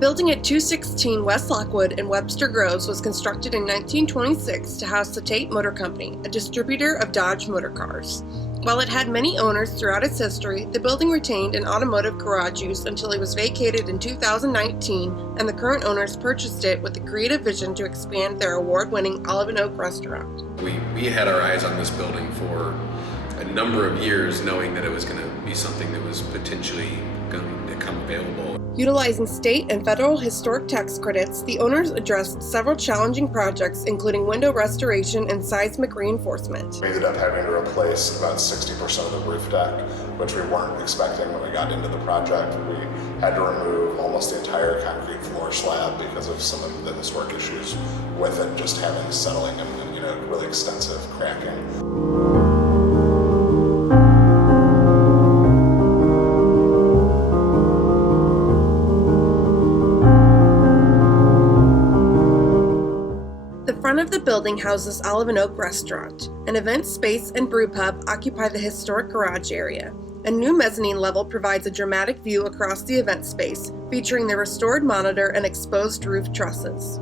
building at 216 West Lockwood in Webster Groves was constructed in 1926 to house the Tate Motor Company, a distributor of Dodge motor cars. While it had many owners throughout its history, the building retained an automotive garage use until it was vacated in 2019, and the current owners purchased it with the creative vision to expand their award-winning Olive and Oak restaurant. We had our eyes on this building for a number of years, knowing that it was going to be something that was potentially going to become available. Utilizing state and federal historic tax credits, the owners addressed several challenging projects, including window restoration and seismic reinforcement. We ended up having to replace about 60% of the roof deck, which we weren't expecting when we got into the project. We had to remove almost the entire concrete floor slab because of some of the historic issues with it just having settling and really extensive cracking. The front of the building houses Olive and Oak Restaurant. An event space and brew pub occupy the historic garage area. A new mezzanine level provides a dramatic view across the event space, featuring the restored monitor and exposed roof trusses.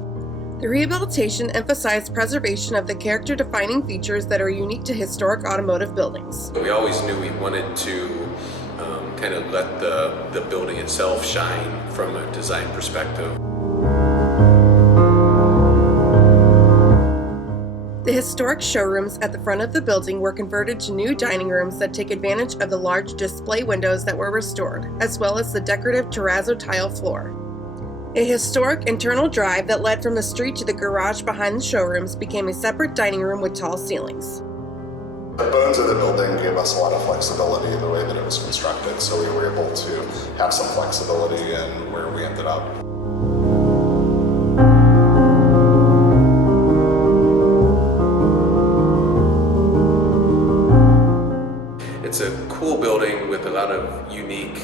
The rehabilitation emphasized preservation of the character-defining features that are unique to historic automotive buildings. We always knew we wanted to kind of let the building itself shine from a design perspective. The historic showrooms at the front of the building were converted to new dining rooms that take advantage of the large display windows that were restored, as well as the decorative terrazzo tile floor. A historic internal drive that led from the street to the garage behind the showrooms became a separate dining room with tall ceilings. The bones of the building gave us a lot of flexibility the way that it was constructed, so we were able to have some flexibility in where we ended up. It's a cool building with a lot of unique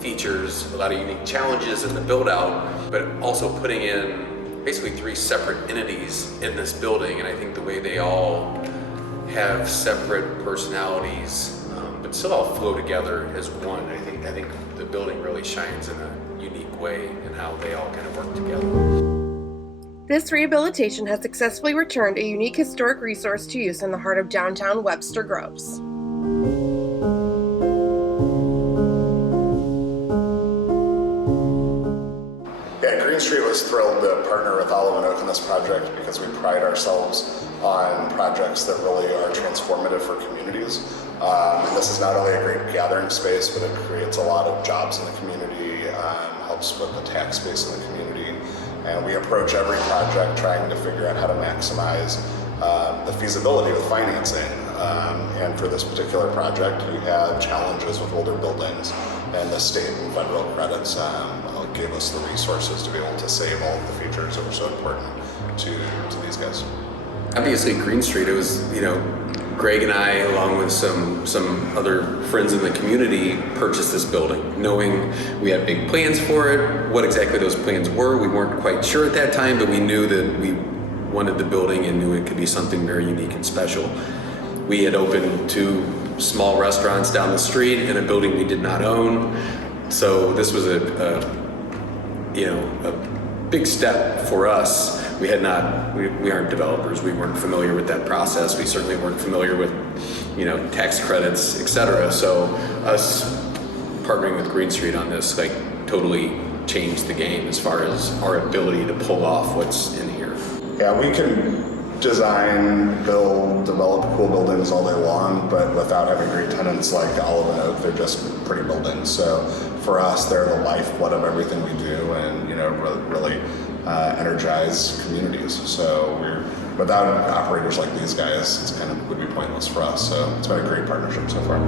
features, a lot of unique challenges in the build out, but also putting in basically 3 separate entities in this building, and I think the way they all have separate personalities, but still all flow together as one. I think the building really shines in a unique way in how they all kind of work together. This rehabilitation has successfully returned a unique historic resource to use in the heart of downtown Webster Groves. Green Street was thrilled to partner with Olive and Oak in this project because we pride ourselves on projects that really are transformative for communities. And this is not only a great gathering space, but it creates a lot of jobs in the community, helps with the tax base in the community. And we approach every project trying to figure out how to maximize the feasibility with financing. And for this particular project, we had challenges with older buildings, and the state and federal credits gave us the resources to be able to save all of the features that were so important to these guys. Obviously, Green Street, it was, Greg and I, along with some other friends in the community, purchased this building, knowing we had big plans for it. What exactly those plans were, we weren't quite sure at that time, but we knew that we wanted the building and knew it could be something very unique and special. We had opened 2 small restaurants down the street in a building we did not own, so this was a big step for us. We aren't developers. We weren't familiar with that process. We certainly weren't familiar with, tax credits, etc. So us partnering with Green Street on this, totally changed the game as far as our ability to pull off what's in here. Yeah, we can design, build, develop cool buildings all day long, but without having great tenants like Olive and Oak, they're just pretty buildings. So for us, they're the lifeblood of everything we do, and really energize communities. So without operators like these guys, it's would be pointless for us. So it's been a great partnership so far.